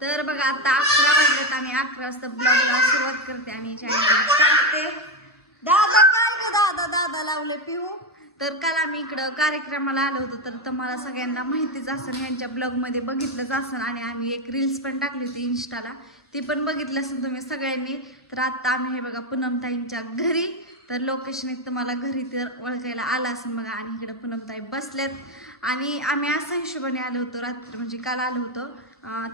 तर बघा आता 11 वाजलेत आणि 11 वाजता ब्लॉगला सुरुवात करते आणि चॅनल टाकते. दादा काय ग दादा लावले पिऊ. तर काल आम्ही इकडं कार्यक्रमाला आलो होतो तर तुम्हाला सगळ्यांना माहितीच असेल, ह्यांच्या ब्लॉगमध्ये बघितलंच असेल आणि आम्ही एक रील्स पण टाकली होती इंस्टाला, ती पण बघितलं असेल तुम्ही सगळ्यांनी. तर आता आम्ही हे बघा पूनमताईंच्या घरी, तर लोकेशन एक तुम्हाला घरी तर ओळखायला आलं असेल बघा. आणि इकडे पूनमताई बसल्यात आणि आम्ही असा हिशोबाने आलो होतो रात्री, म्हणजे काल आलो होतो.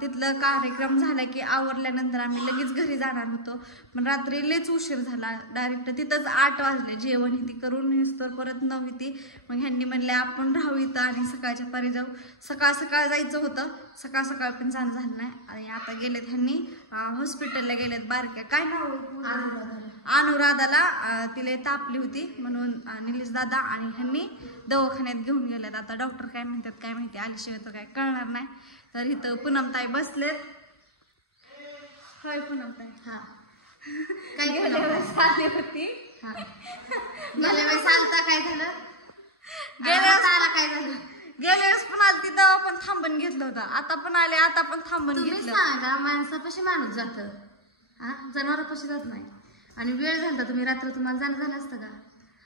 तिथलं कार्यक्रम झाला की आवरल्यानंतर आम्ही लगेच घरी जाणार होतो, पण रात्री लयच उशीर झाला. डायरेक्ट तिथंच 8 वाजले. जेवण ही करून तर परत 9 ती. मग ह्यांनी म्हणले आपण राहू इथं आणि सकाळच्या पारी जाऊ. सकाळ जायचं होतं, सकाळ पण जाणं झालं नाही. आणि आता गेलेत ह्यांनी हॉस्पिटलला गेलेत. बारक्या काय नाव अनुराधाला, तिला तापली होती म्हणून निलेश दादा आणि ह्यांनी दवाखान्यात घेऊन गेलेत. आता डॉक्टर काय म्हणतात काय माहिती, आल्याशिवाय तर काय कळणार नाही. तर इथं पूनमताई बसलेत. होय पूनमताई. हा काय गेल्या वेळेस आली होती. गेल्या वेळेस आलता काय झालं, गेल्या वेळेस पण आली ती, तेव्हा पण थांबून घेतलं होतं. आता पण आले, आता पण थांबून घेतलं. सांगा माणसापाशी माणूस जात, जनावरापाशी जात नाही. आणि वेळ झाला तुम्ही रात्र तुम्हाला जाणं झालं असतं का,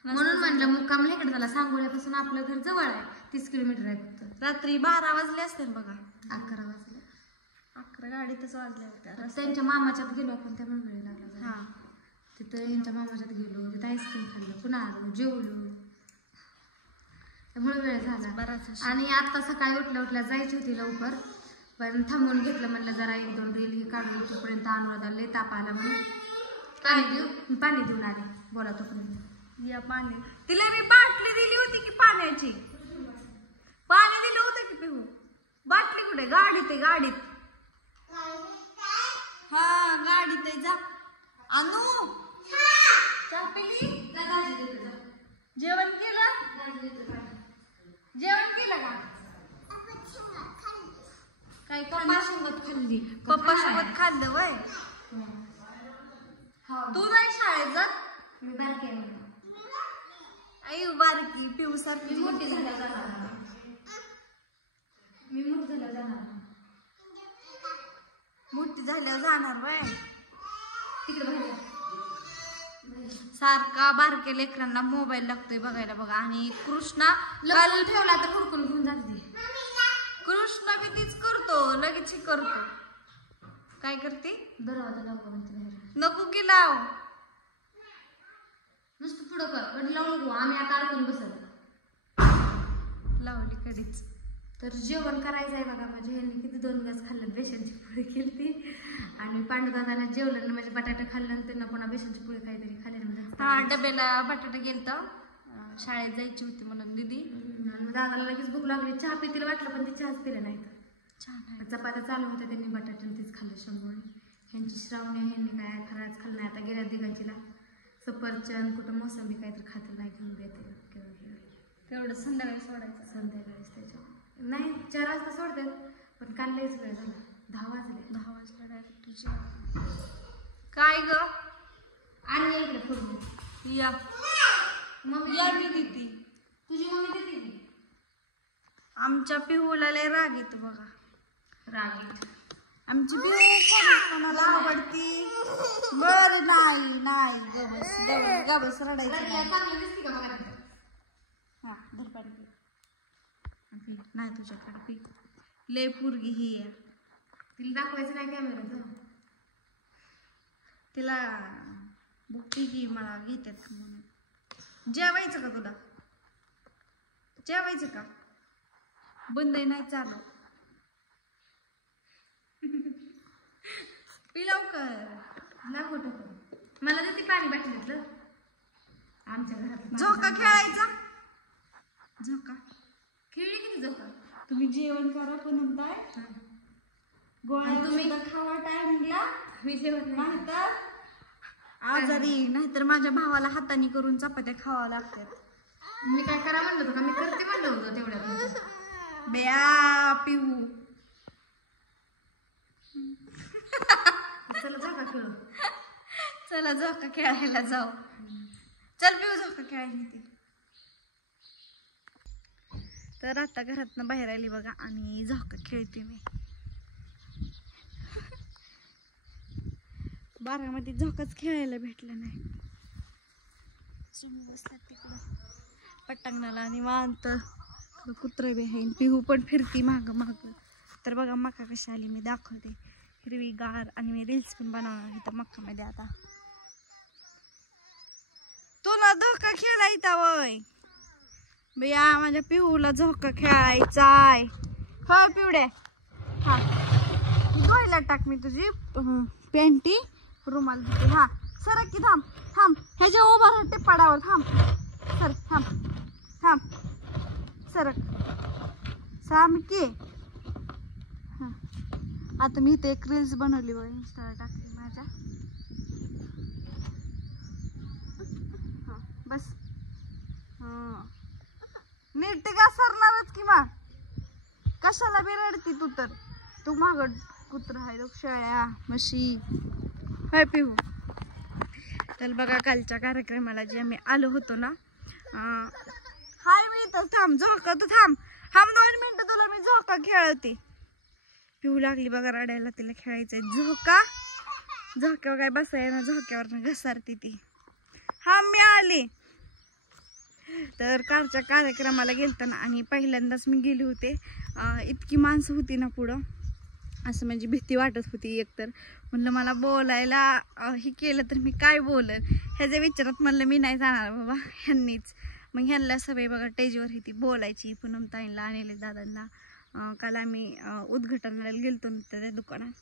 म्हणून म्हणलं मुक्कामला इकडे झाला. सांगोल्यापासून आपलं घर जवळ आहे, 30 किलोमीटर आहे फक्त. रात्री 12 वाजले असते बघा. 11 वाजले, 11 गाडीतच वाजल्या होत्या. त्यांच्या मामाच्यात गेलो आपण, त्यामुळे वेळ लागला. हा तिथं यांच्या मामाच्यात गेलो, तिथं आईस्क्रीम खाल्लं, पुन्हा आलो, जेवलो, त्यामुळे वेळ झाला बराच. आणि आता सकाळी उठल्या जायची होती लवकर, पण थांबून घेतलं. म्हणलं जरा 1-2 रील हे काढून तोपर्यंत अनुराधाला लय ताप आला म्हणून पाणी देऊन आले. बोला तोपर्यंत या पाणी तिला मी बाटली दिली होती की पाण्याची, पाणी दिलं होतं की पिहू. बाटली कुठे? गाडीत आहे, गाडीत. हा गाडीत आहे. जा अनु, चहा पिली? जेवण केलं? जेवण केलं का? काय पप्पासोबत खाल्ली, पप्पासोबत खाल्लं वय. तू नाही शाळेत जात? मी बारकी आहे. आई बारकी पिऊ सारखी मोठी झाल्या जाणार, मी मोठी झाल्या जाणार. मोठी झाल्यावर जाणार वय. तिकडे बाहेर सारखा बारक्या लेकरांना मोबाईल लागतोय बघायला बघा. आणि कृष्णा काल ठेवला तर हुडकून घेऊन जाते. कृष्णा बी तीच करतो, लगेच ही करतो. काय करते? दरवाजा लावू का म्हणते बाहेर. नको की लाव, नुसतं पुढं कर, कधी लावू नको. आम्ही आता अडकून बसत लावली कधीच. तर जेवण करायचं आहे बघा. माझ्या ह्यांनी किती 2 घास खाल्लं, बेसनची पोळी केली. आणि पांडुदादाला जेवलं, म्हणजे बटाटा खाल्लं आणि त्यांना पुन्हा बेसनची पोळी काहीतरी खाल्ली. हा डब्याला बटाटा गेलता, शाळेत जायची होती म्हणून दिदी. आणि दादाला लगेच भूक लागली, चहा पितीला वाटलं पण ते चहाच पिलं नाही. तर चपात्या चालू होत्या, त्यांनी बटाट्याने तीच खाल्लं शंभोळी. ह्यांची श्रावणी, ह्यांनी काय फराळच खाल्लं नाही. आता गेल्या दिगांचीला सफरचंद, कुठं मोसंबी काहीतरी खातील नाही, घेऊन देते तेवढं संध्याकाळी सोडायचं. संध्याकाळीच त्याच्या नाही 4 वाजता सोडतात, पण काल लयच वेळ झाला. 10 वाजले. 10 वाजता डायरेक्ट काय ग. आणि इकडे फोडून या मम्मी या मी देते, तुझी मम्मी देते ती. आमच्या पिहूला लय राग येतो बघा. राग आमची पिहू कोणाला आवडती? बर नाही गबस रडायचं चांगलं दिसते का बघा. हा धरपाडी पी नाही तुझ्याकडे पी. लय पोरगी ही आहे, तिला दाखवायचं नाही कॅमेरा. तिला बुक्की की मला घेतात का म्हणून. जेवायचं का तुला? जेवायचं का? बंद नाही चालू. पी लवकर. लागवट मला देते पाणी बाटलीतलं. आमच्या घरात झोका खेळायचा. झोका खेळली किती झोका. तुम्ही जेवण करा पण म्हणताय गोळ्या तुम्ही खावा टायमिंगला. मी जेवत नाही तर आजारी, नाहीतर माझ्या भावाला हाताने करून चपात्या खावा लागतात. मी काय करा म्हणलं होतं का? मी करते म्हणलं होतं तेवढ्या. बेया पिहू चला झोका खेळू. चला झोका खेळायला जाऊ. चल पिऊ झोका खेळायला ती. तर आता घरातनं बाहेर आली बघा आणि झोका खेळते मी. बारामध्ये झोकाच खेळायला भेटला नाही. बसतात तिकडं पटांगणाला आणि निवांत. कुत्रे बी आहे, पिहू पण फिरती माग माग. तर बघा मका कशी आली मी दाखवते, हिरवी गार. आणि मी रील्स पण बनवणार इथं मक्कामध्ये. आता तुला धोका खेळायचा वय बिया, माझ्या पिहूला झोका खेळायचाय. हो पिवड्या, हा धुवायला टाक मी तुझी पॅन्टी रुमाल घेते. हा सरक की, थांब थांब, ह्याच्या उभा राहते पडावर. थांब सर, थांब थांब, सरक साम की. हा आता मी इथे एक रील्स बनवली बघ, इंस्टाला टाकली माझ्या. हा बस. हा नीट का सरणारच की मग, कशाला बिरडती तू? तर तू माग कुत्र आहे, शेळ्या म्हशी. हाय पिहू. तर बघा कालच्या कार्यक्रमाला जे आम्ही आलो होतो ना, हाय मी तर थांब, झोका तर थांब, 2 मिनिटं तुला मी झोका खेळवते. पिहू लागली बघा रडायला, तिला खेळायचंय झोका. झोक्यावर काय बसाय ना, झोक्यावर घसरती ती. हा मी आले. तर कालच्या कार्यक्रमाला गेलताना आणि पहिल्यांदाच मी गेले होते. इतकी माणसं होती ना पुढं, असं म्हणजे भीती वाटत होती. एकतर म्हणलं मला बोलायला हे केलं तर मी काय बोलन, ह्याच्या विचारात म्हणलं मी नाही जाणार बाबा, ह्यांनीच. मग ह्यांना सवय बघा स्टेजवर ही ती बोलायची. पूनम ताईंना, अनिल दादांना. काल आम्ही उद्घाटनाला गेलतो त्या दुकानात,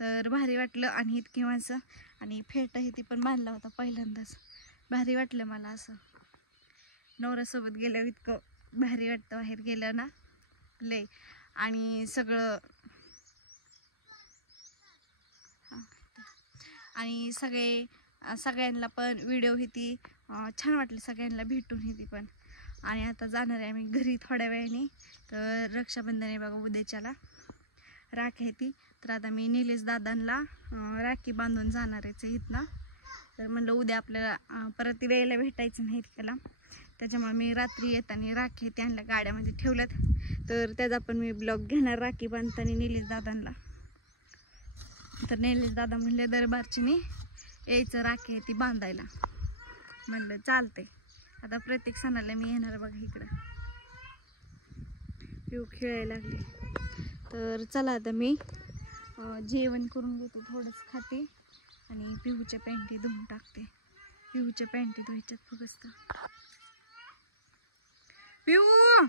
तर भारी वाटलं. आणि इतकी माणसं, आणि फेटा ही ती पण बांधला होता पहिल्यांदाच. भारी वाटलं मला. असं नवऱ्यासोबत गेल्यावर इतकं भारी वाटतं बाहेर गेलं ना लय. आणि सगळ्यांना पण व्हिडिओ ही ती छान वाटली, सगळ्यांना भेटून ही ती पण. आणि आता जाणार आहे आम्ही घरी थोड्या वेळाने. तर रक्षाबंधन आहे बघा उद्याच्याला, राखी आहे ती. तर आता मी निलेश दादांना राखी बांधून जाणार आहे इथनं. तर म्हणलं उद्या आपल्याला परत वेळेला भेटायचं नाही त्याला, त्याच्यामुळे मी रात्री येताना राखी त्यांना गाड्यामध्ये ठेवल्यात. तर त्याचा पण मी ब्लॉग घेणार राखी बांधताना निलेश दादांना. तर निलेश दादा म्हणले दरबारचीने यायचं राखी आहे ती बांधायला. म्हणलं चालतंय. आता प्रत्येक सणाला मी येणार बघा इकडं. पिऊ खेळायला लागली. तर चला आता मी जेवण करून घेते, थोडंच खाते आणि पिहूच्या पॅन्टी धुवून टाकते. पिहूच्या पॅन्टी धुवायच्यात फक्त. पिहू,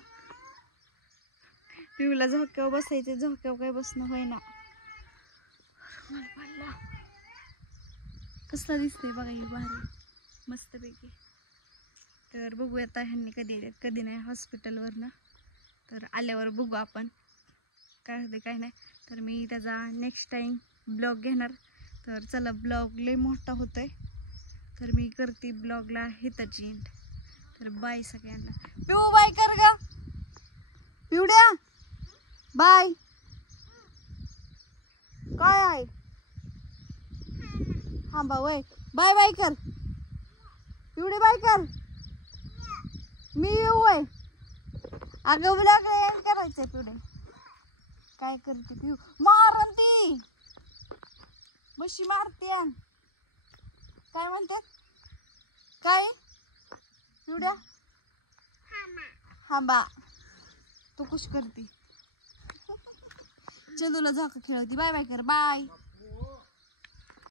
पिहूला झोक्यावर बसायचे, झोक्यावर काय बसणं होईना. कसला दिसतंय बघा ही भारी मस्तपैकी. तर बघूया आता ह्यांनी कधी येतात कधी नाही हॉस्पिटलवरनं. तर आल्यावर बघू आपण काय होते काय नाही. तर मी त्याचा नेक्स्ट टाइम ब्लॉग घेणार. तर चला, ब्लॉग लय मोठा होतोय, तर मी करते ब्लॉगला हिताची एंड. तर बाय सगळ्यांना. पिऊ बाय कर ग, पिवड्या बाय. काय आहे हा बाय बाय बाय कर पिवडे, बाय कर. मी येऊ आहे अगं, ब्लॉग एंड करायचंय. पिवडे काय करते पिऊ? मारन ती म्हशी मारते. काय म्हणतात काय पिवड्या? हा बा तू खुश करते. चल तुला झोका खेळवती. बाय बाय कर, बाय.